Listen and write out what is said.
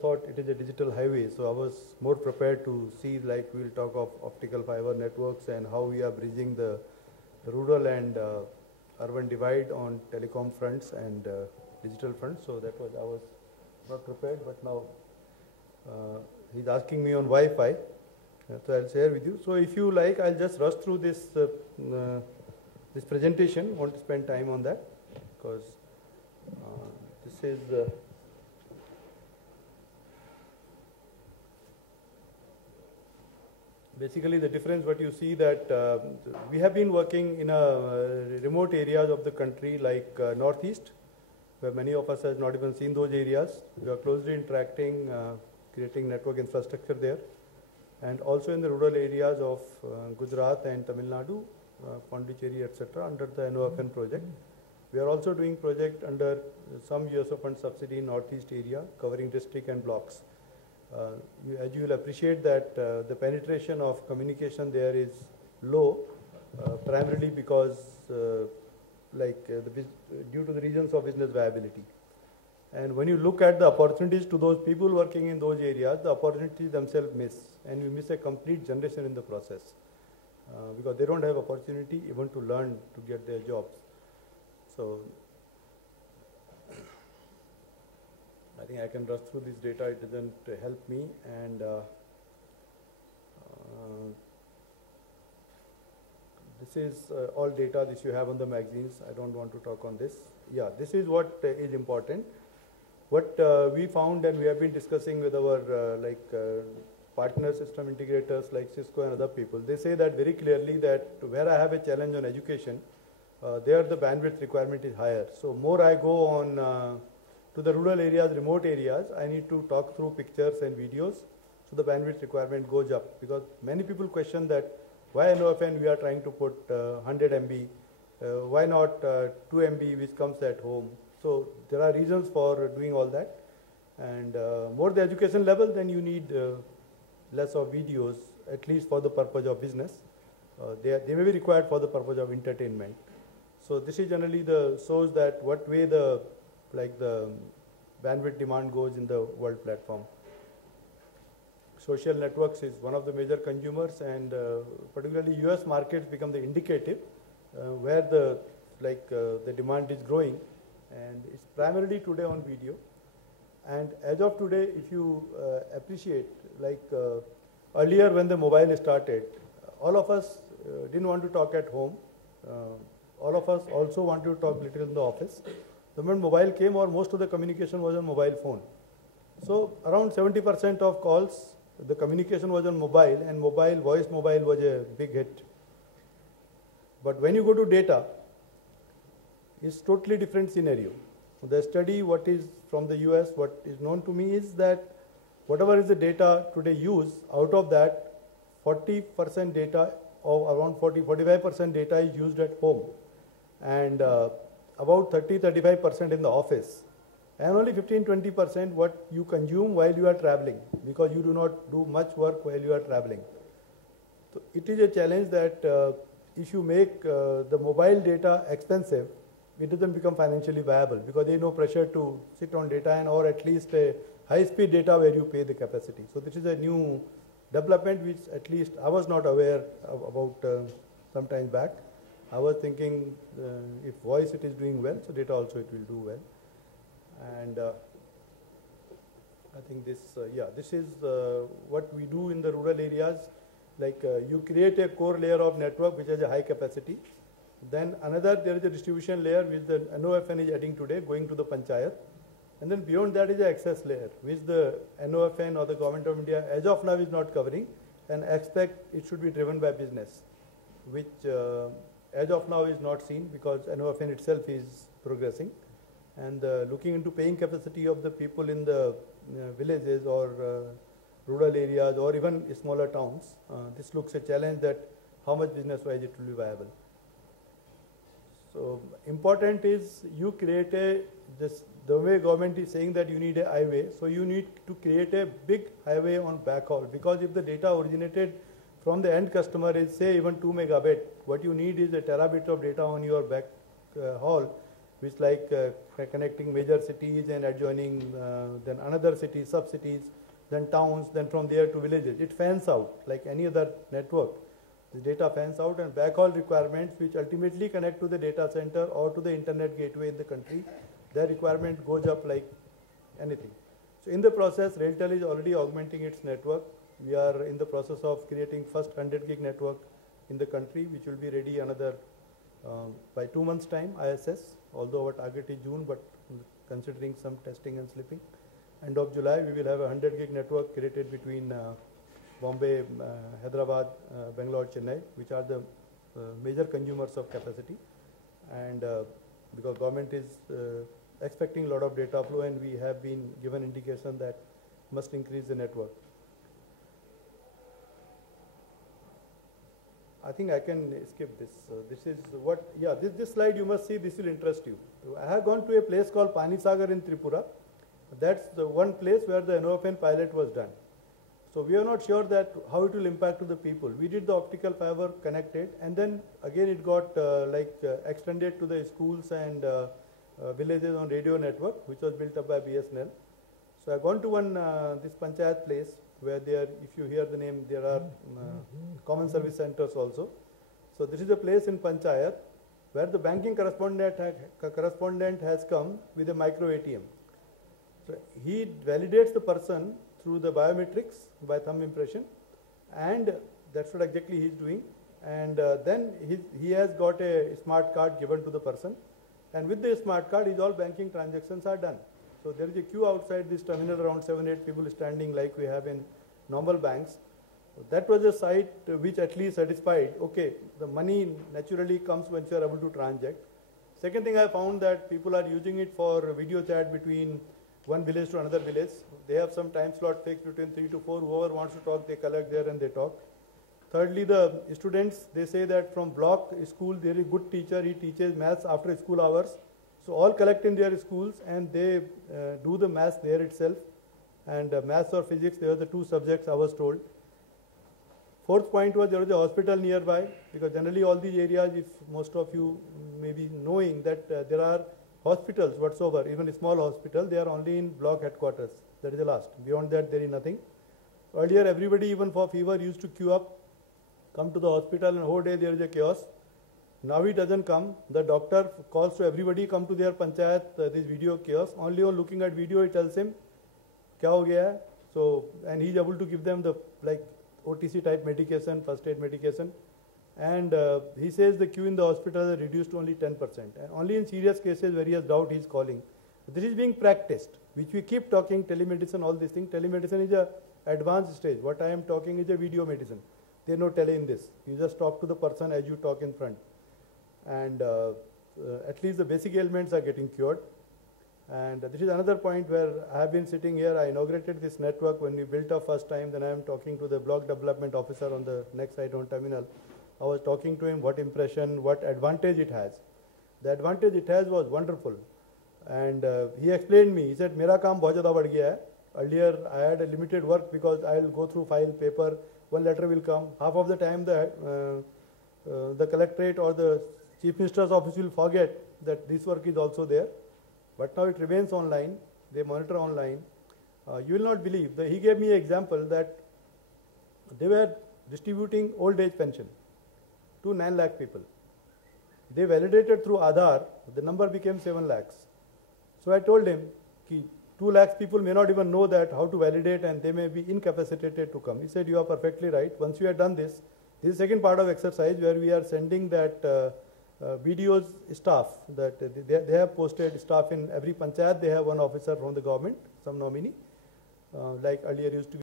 thought it is a digital highway, so I was more prepared to see, like we'll talk of optical fiber networks and how we are bridging the rural and urban divide on telecom fronts and digital fronts. So that was, I was not prepared, but now he's asking me on Wi-Fi, so I'll share with you. So if you like, I'll just rush through this this presentation. Want to spend time on that because this is basically the difference. What you see that we have been working in remote areas of the country like Northeast, where many of us has not even seen those areas. We are closely interacting, creating network infrastructure there, and also in the rural areas of Gujarat and Tamil Nadu, Pondicherry, etc. under the NOFN project. We are also doing project under some USO fund subsidy in Northeast area, covering district and blocks. As you will appreciate that the penetration of communication there is low, primarily because due to the reasons of business viability. And when you look at the opportunities to those people working in those areas, the opportunities themselves miss, and you miss a complete generation in the process because they don't have opportunity even to learn to get their jobs. So I think I can rush through this data, it doesn't help me. And this is all data that you have on the magazines. I don't want to talk on this. Yeah, this is what is important. What we found, and we have been discussing with our partner system integrators like Cisco and other people, they say that very clearly that where I have a challenge on education, there the bandwidth requirement is higher. So more I go on to the rural areas, remote areas, I need to talk through pictures and videos, so the bandwidth requirement goes up. Because many people question that why NOFN we are trying to put 100 MB, why not 2 MB which comes at home. So there are reasons for doing all that, and more the education level, then you need less of videos, at least for the purpose of business. They may be required for the purpose of entertainment. So this is generally the shows that what way the bandwidth demand goes in the world platform. Social networks is one of the major consumers, and particularly US markets become the indicative where the demand is growing, and it's primarily today on video. And as of today, if you appreciate, earlier when the mobile started, all of us didn't want to talk at home. All of us also wanted to talk little in the office. The moment mobile came, or most of the communication was on mobile phone. So around 70% of calls, the communication was on mobile, and voice mobile was a big hit. But when you go to data, it's totally different scenario. The study, what is from the US, what is known to me is that whatever is the data today used, out of that 40% data, or around 45% data is used at home, and about 30-35% in the office, and only 15-20% what you consume while you are traveling, because you do not do much work while you are traveling. So it is a challenge that if you make the mobile data expensive, it doesn't become financially viable, because there is no pressure to sit on data, and or at least a high-speed data where you pay the capacity. So this is a new development which at least I was not aware about some time back. I was thinking if voice it is doing well, so data also it will do well. And I think this, this is what we do in the rural areas. You create a core layer of network which has a high capacity. Then there is a distribution layer which the NOFN is adding today, going to the panchayat. And then beyond that is the access layer, which the NOFN or the Government of India as of now is not covering, and expect it should be driven by business, which as of now is not seen, because NOFN itself is progressing. And looking into paying capacity of the people in the villages or rural areas or even smaller towns, this looks a challenge that how much business-wise it will be viable. So important is you create the way government is saying that you need a highway, so you need to create a big highway on backhaul, because if the data originated from the end customer is say even 2 megabit, what you need is a terabit of data on your backhaul, which like connecting major cities and adjoining then another city, sub-cities, then towns, then from there to villages. It fans out like any other network. The data fans out, and backhaul requirements which ultimately connect to the data center or to the internet gateway in the country, their requirement goes up like anything. So in the process, RailTel is already augmenting its network. We are in the process of creating first 100 gig network in the country, which will be ready another by 2 months time, ISS, although our target is June, but considering some testing and slipping. End of July, we will have a 100 gig network created between Bombay, Hyderabad, Bangalore, Chennai, which are the major consumers of capacity. And because government is expecting a lot of data flow, and we have been given indication that must increase the network. I think I can skip this. This is what, yeah, this slide you must see, this will interest you. I have gone to a place called Panisagar in Tripura. That's the one place where the NOFN pilot was done. So we are not sure that how it will impact to the people. We did the optical fiber connected, and then again it got extended to the schools and villages on radio network, which was built up by BSNL. So I've gone to one this panchayat place where there, if you hear the name, there are common service centers also. So this is a place in panchayat where the banking correspondent has come with a micro ATM. So he validates the person through the biometrics by thumb impression, and that's what exactly he's doing. And then he has got a smart card given to the person, and with the smart card, his all banking transactions are done. So there is a queue outside this terminal, around 7-8 people standing like we have in normal banks. So that was a site which at least satisfied, okay, the money naturally comes when you are able to transact. Second thing, I found that people are using it for video chat between one village to another village. They have some time slot fixed between 3 to 4. Whoever wants to talk, they collect there and they talk. Thirdly, the students, they say that from block school, there is a good teacher, he teaches maths after school hours. So all collect in their schools and they do the maths there itself. And maths or physics, they are the two subjects I was told. Fourth point was there was a hospital nearby, because generally all these areas, if most of you may be knowing that there are hospitals whatsoever, even a small hospital, they are only in block headquarters. That is the last. Beyond that, there is nothing. Earlier, everybody, even for fever, used to queue up, come to the hospital, and whole day there is a chaos. Now he doesn't come. The doctor calls to everybody, come to their panchayat, this video chaos. Only on looking at video, he tells him, kya ho gaya hai? So, and he's able to give them the like OTC type medication, first aid medication. And he says the queue in the hospital is reduced to only 10%. And only in serious cases where he has doubt, he is calling. This is being practiced, which we keep talking, telemedicine, all these things. Telemedicine is a advanced stage. What I am talking is a video medicine. There is no tele in this. You just talk to the person as you talk in front. And at least the basic ailments are getting cured. And this is another point where I have been sitting here. I inaugurated this network when we built up first time. Then I am talking to the block development officer on the next site on terminal. I was talking to him what impression, what advantage it has. The advantage it has was wonderful. And he explained me, he said, Mera kaam bahut zyada badh gaya hai. Earlier I had a limited work because I will go through file, paper, one letter will come. Half of the time the collectorate or the chief minister's office will forget that this work is also there. But now it remains online, they monitor online. You will not believe, he gave me an example that they were distributing old age pension to 9 lakh people. They validated through Aadhaar, the number became 7 lakhs. So I told him, 2 lakhs people may not even know that how to validate and they may be incapacitated to come. He said, you are perfectly right. Once you have done this, this is the second part of exercise where we are sending that BDO's staff, that they have posted staff in every panchayat, they have one officer from the government, some nominee, like earlier used to be.